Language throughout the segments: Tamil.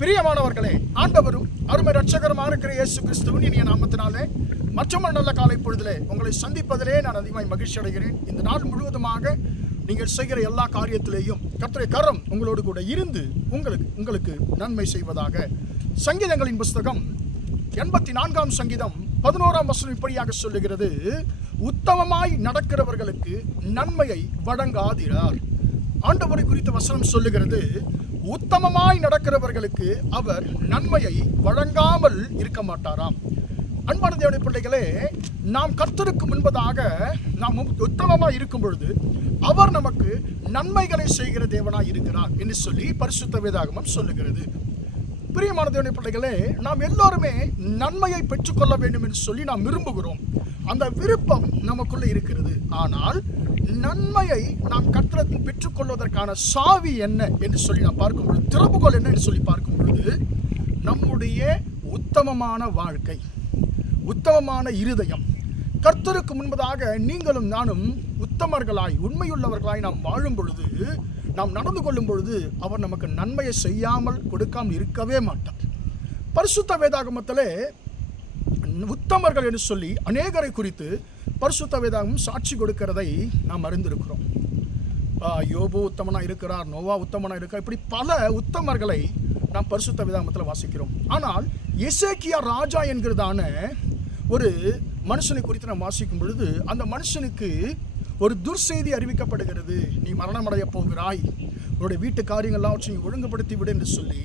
பிரியமானவர்களே ஆண்டவரும் அருமை ரட்சகரமாக இருக்கிற இயேசு கிறிஸ்துவின் இனிய நாமத்தினாலே மற்றும் நல்ல காலை பொழுதிலே உங்களை சந்திப்பதிலே நான் அதிகமாய் மகிழ்ச்சி அடைகிறேன். இந்த நாள் முழுவதுமாக நீங்கள் செய்கிற எல்லா காரியத்திலேயும் கத்திரை கரம் உங்களோடு கூட இருந்து உங்களுக்கு உங்களுக்கு நன்மை செய்வதாக. சங்கீதங்களின் புஸ்தகம் எண்பத்தி நான்காம் சங்கீதம் பதினோராம் வசனம் இப்படியாக சொல்லுகிறது உத்தமமாய் நடக்கிறவர்களுக்கு நன்மையை வழங்காதிரார். ஆண்டவரை குறித்த வசனம் சொல்லுகிறது உத்தமமாய் நடக்கிறவர்களுக்கு அவர் நன்மையை வழங்காமல் இருக்க மாட்டாராம். அன்பான தேவனுடைய பிள்ளைகளே நாம் கர்த்தருக்கு முன்பதாக நாம் உத்தமமாக இருக்கும் பொழுது அவர் நமக்கு நன்மைகளை செய்கிற தேவனாக இருக்கிறார் என்று சொல்லி பரிசுத்த வேதாகமம் சொல்லுகிறது. பிரியமான தேவனுடைய பிள்ளைகளே நாம் எல்லோருமே நன்மையை பெற்றுக்கொள்ள வேண்டும் என்று சொல்லி நாம் விரும்புகிறோம். அந்த விருப்பம் நமக்குள்ளே இருக்கிறது. ஆனால் நன்மையை நாம் கற்றத்தில் பெற்றுக்கொள்வதற்கான சாவி என்ன என்று சொல்லி நாம் பார்க்கும் பொழுது திறப்புகோல் என்ன என்று சொல்லி பார்க்கும் பொழுது நம்முடைய உத்தமமான வாழ்க்கை உத்தமமான இருதயம் கர்த்தருக்கு முன்பதாக நீங்களும் நானும் உத்தமர்களாய் உண்மையுள்ளவர்களாய் நாம் வாழும் பொழுது நாம் நடந்து கொள்ளும் பொழுது அவர் நமக்கு நன்மையை செய்யாமல் கொடுக்காமல் இருக்கவே மாட்டார். பரிசுத்த வேதாகமத்திலே உத்தமர்கள் என்று சொல்லி அநேகரை குறித்து பரிசுத்த வேதாகமும் சாட்சி கொடுக்கிறதை நாம் அறிந்திருக்கிறோம். யோபு உத்தமனா இருக்கிறார் நோவா உத்தமனா இருக்கிறார் இப்படி பல உத்தமர்களை நாம் பரிசுத்த விதாமத்தில் வாசிக்கிறோம். ஆனால் எசேக்கியா ராஜா என்கிறதான ஒரு மனுஷனை குறித்து நாம் வாசிக்கும் பொழுது அந்த மனுஷனுக்கு ஒரு துர்செய்தி அறிவிக்கப்படுகிறது. நீ மரணமடைய போகிறாய். உன்னுடைய வீட்டு காரியங்கள்லாம் வச்சு நீ ஒழுங்குபடுத்தி விடு என்று சொல்லி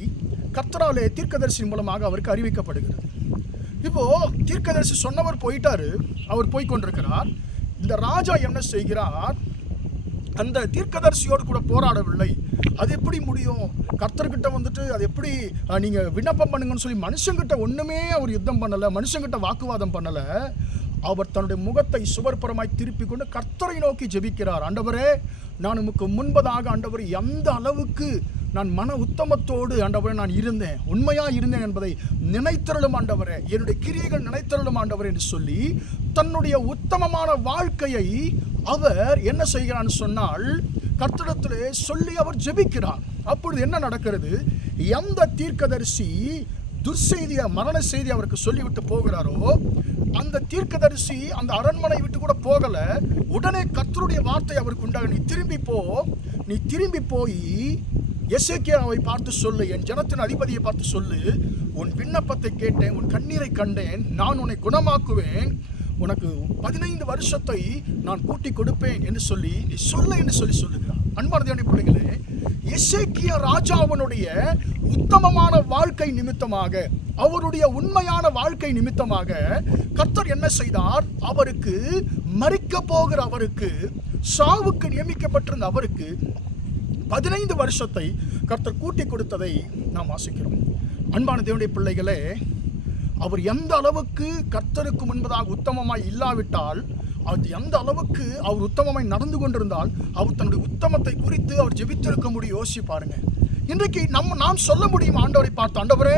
கத்தராலே தீர்க்கதரிசி மூலமாக அவருக்கு அறிவிக்கப்படுகிறது. இப்போது தீர்க்கதரிசி சொன்னவர் போயிட்டாரு அவர் போய் கொண்டிருக்கிறார். இந்த ராஜா என்ன செய்கிறார்? அந்த தீர்க்கதரிசியோடு கூட போராடவில்லை. அது எப்படி முடியும்? கர்த்தர்கிட்ட வந்துட்டு அது எப்படி நீங்கள் விண்ணப்பம் பண்ணுங்கன்னு சொல்லி மனுஷங்கிட்ட ஒன்றுமே அவர் யுத்தம் பண்ணலை மனுஷங்கிட்ட வாக்குவாதம் பண்ணலை. அவர் தன்னுடைய முகத்தை சுவர்புறமாய் திருப்பி கொண்டு கர்த்தரை நோக்கி ஜெபிக்கிறார். ஆண்டவரே நான் உமக்கு முன்பதாக ஆண்டவர் எந்த அளவுக்கு நான் மன உத்தமத்தோடு ஆண்டவரே நான் இருந்தேன். உண்மையாக இருந்தேன் என்பதை நினைத்தருளும் ஆண்டவரே. என்னுடைய கிரியைகள் நினைத்தருளும் ஆண்டவரே என்று சொல்லி தன்னுடைய உத்தமமான வாழ்க்கையை அவர் என்ன செய்கிறான்னு சொன்னால் கர்த்தரிடத்திலே சொல்லி அவர் ஜெபிக்கிறார். அப்பொழுது என்ன நடக்கிறது? எந்த தீர்க்கதரிசி துர்செய்தியை மரண செய்தி அவருக்கு சொல்லிவிட்டு போகிறாரோ அந்த தீர்க்கதரிசி அந்த அரண்மனை விட்டு கூட போகல. உடனே கர்த்தருடைய வார்த்தை அவருக்கு உண்டாக நீ திரும்பி போ. நீ திரும்பி போய் எசேக்கியாவை பார்த்து சொல்லு என் ஜனத்தின் அதிபதியை பார்த்து சொல்லு. உன் விண்ணப்பத்தை கேட்டேன் உன் கண்ணீரை கண்டேன் நான் உன்னை குணமாக்குவேன். உனக்கு பதினைந்து வருஷத்தை நான் கூட்டி கொடுப்பேன் என்று சொல்லி நீ சொல்ல என்று சொல்லி சொல்லுகிறான் அன்பான தேவனுடைய பிள்ளைகளே எசேக்கியா ராஜாவனுடைய உத்தமமான வாழ்க்கை நிமித்தமாக அவருடைய உண்மையான வாழ்க்கை நிமித்தமாக கர்த்தர் என்ன செய்தார்? அவருக்கு மறிக்க போகிற அவருக்கு சாவுக்கு நியமிக்கப்பட்டிருந்த அவருக்கு பதினைந்து வருஷத்தை கர்த்தர் கூட்டி கொடுத்ததை நாம் வாசிக்கிறோம். அன்பான தேவனுடைய பிள்ளைகளே அவர் எந்த அளவுக்கு கர்த்தருக்கு முன்பதாக உத்தமமாய் இல்லாவிட்டால் அது எந்த அளவுக்கு அவர் உத்தமமாய் நடந்து கொண்டிருந்தால் அவர் தன்னுடைய உத்தமத்தை குறித்து அவர் ஜெபித்திருக்க முடியும் யோசிச்சு பாருங்க இன்றைக்கு நம்ம நாம் சொல்ல முடியும்? ஆண்டவரை பார்த்து ஆண்டவரே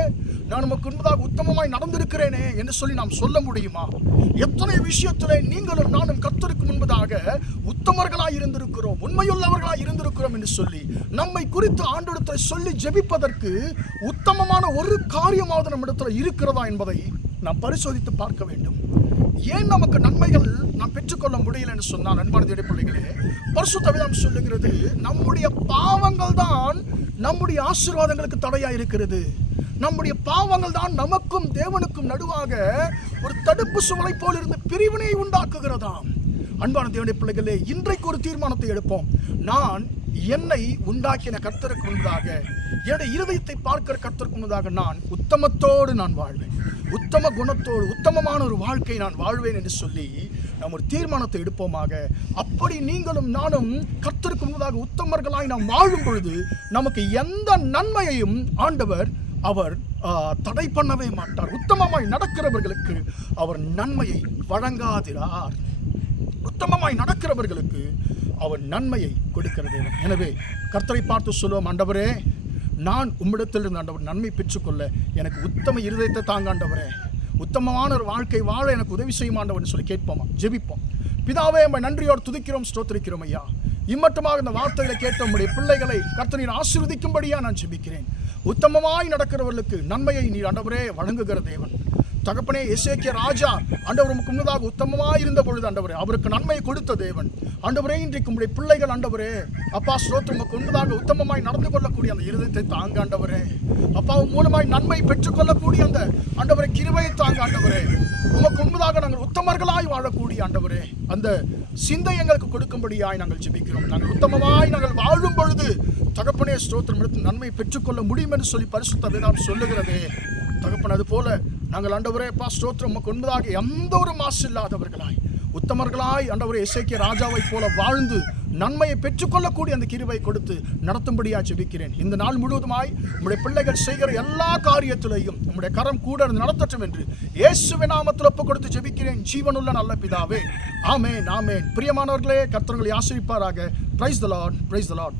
நான் நமக்கு முன்பதாக உத்தமமாய் நடந்திருக்கிறேனே என்று சொல்லி நாம் சொல்ல முடியுமா? எத்தனை விஷயத்தில் நீங்களும் நானும் கத்தருக்கு முன்பதாக உத்தமர்களாய் இருந்திருக்கிறோம் உண்மையுள்ளவர்களாய் இருந்திருக்கிறோம் என்று சொல்லி நம்மை குறித்து ஆண்டோடத்தை சொல்லி ஜெபிப்பதற்கு உத்தமமான ஒரு காரியமாவது நம்மிடத்துல இருக்கிறதா என்பதை நாம் பரிசோதித்து பார்க்க வேண்டும். ஏன் நமக்கு நன்மைகள் நாம் பெற்றுக்கொள்ள முடியல என்று சொன்னால் அன்பான தேவனுடைய பிள்ளைகளே சொல்லுகிறது நம்முடைய பாவங்கள் தான் நம்முடைய ஆசீர்வாதங்களுக்கு தடையா இருக்கிறது. நம்முடைய பாவங்கள் தான் நமக்கும் தேவனுக்கும் நடுவாக ஒரு தடுப்பு சுவலை போல் இருந்து பிரிவினை உண்டாக்குகிறதாம். அன்பான தேவனுடைய பிள்ளைகளே இன்றைக்கு ஒரு தீர்மானத்தை எடுப்போம். நான் என்னை உண்டாக்கின கர்த்தருக்கு முன்பதாக என்னுடைய இருதயத்தை பார்க்கிற கர்த்தருக்கு முன்பதாக நான் உத்தமத்தோடு நான் வாழ்வேன். உத்தம குணத்தோடு உத்தமமான ஒரு வாழ்க்கை நான் வாழ்வேன் என்று சொல்லி நாம் ஒரு தீர்மானத்தை எடுப்போமாக. அப்படி நீங்களும் நானும் கர்த்தருக்கு முன்பதாக உத்தமர்களாய் நாம் வாழும் பொழுது நமக்கு எந்த நன்மையையும் ஆண்டவர் அவர் தடை பண்ணவே மாட்டார். உத்தமமாய் நடக்கிறவர்களுக்கு அவர் நன்மையை வழங்காதிரார். உத்தமமாய் நடக்கிறவர்களுக்கு அவர் நன்மையை கொடுக்கிற தேவன். எனவே கர்த்தரை பார்த்து சொல்லுவோம் ஆண்டவரே நான் உம்மிடத்திலிருந்து ஆண்டவர் நன்மை பெற்றுக்கொள்ள எனக்கு உத்தம இருதயத்தை தாங்க ஆண்டவரே. உத்தமமான ஒரு வாழ்க்கை வாழ எனக்கு உதவி செய்யும் சொல்லி கேட்போமா? ஜெபிப்போம். பிதாவே நம்ம நன்றியோடு துதிக்கிறோம் ஸ்தோத்திரிக்கிறோம் ஐயா. இம்மட்டுமாக இந்த வார்த்தைகளை கேட்ட உம்முடைய பிள்ளைகளை கர்த்தனின் ஆசீர்வதிக்கும்படியா நான் ஜெபிக்கிறேன். உத்தமமாய் நடக்கிறவர்களுக்கு நன்மையை நீர் ஆண்டவரே வழங்குகிற தேவன். தகப்பனே எசேக்கிய ராஜா ஆண்டவர் உமக்கு முன்னதாக உத்தமமாய் இருந்த பொழுது ஆண்டவரே அவருக்கு நன்மை கொடுத்த தேவன். ஆண்டவரே இன்றைக்கு உம்முடைய பிள்ளைகள் ஆண்டவரே அப்பா ஸ்ரோத்து உமக்கு முன்னதாக உத்தமமாய் நடந்து கொள்ளக்கூடிய அந்த இருதயத்தை தாங்க ஆண்டவரே. அப்பாவும் மூலமாய் நன்மை பெற்றுக்கொள்ளக்கூடிய அந்த ஆண்டவரை கிருபையை தாங்க ஆண்டவரே. உமக்கு முன்பதாக நாங்கள் உத்தமர்களாய் வாழக்கூடிய ஆண்டவரே அந்த சிந்தை எங்களுக்கு கொடுக்கும்படியாய் நாங்கள் ஜெபிக்கிறோம். நாங்கள் உத்தமமாய் நாங்கள் வாழும் பொழுது தகப்பனே ஸ்தோத்திரம் எடுத்து நன்மை பெற்றுக்கொள்ள முடியும் என்று சொல்லி பரிசுத்த வேதாம் சொல்லுகிறதே. தகப்பன் அது போல நாங்கள் ஆண்டவரே பா ஸ்தோத்திரம் உமக்கு முன்பதாக எந்த ஒரு மாசு இல்லாதவர்களாய் உத்தமர்களாய் ஆண்டவரே இசைக்கிய ராஜாவைப் போல வாழ்ந்து நன்மையை பெற்றுக்கொள்ளக்கூடிய அந்த கிருவை கொடுத்து நடத்தும்படியாக ஜெபிக்கிறேன். இந்த நாள் முழுவதுமாய் உம்முடைய பிள்ளைகள் செய்கிற எல்லா காரியத்திலையும் நம்முடைய கரம் கூட இருந்து நடத்தட்டும் என்று இயேசு நாமத்தில் ஒப்பு கொடுத்து ஜெபிக்கிறேன். ஜீவனுள்ள நல்ல பிதாவே ஆமேன் ஆமேன். பிரியமானவர்களே கர்த்தர்களை ஆசிரிப்பாராக. Praise the lord praise the lord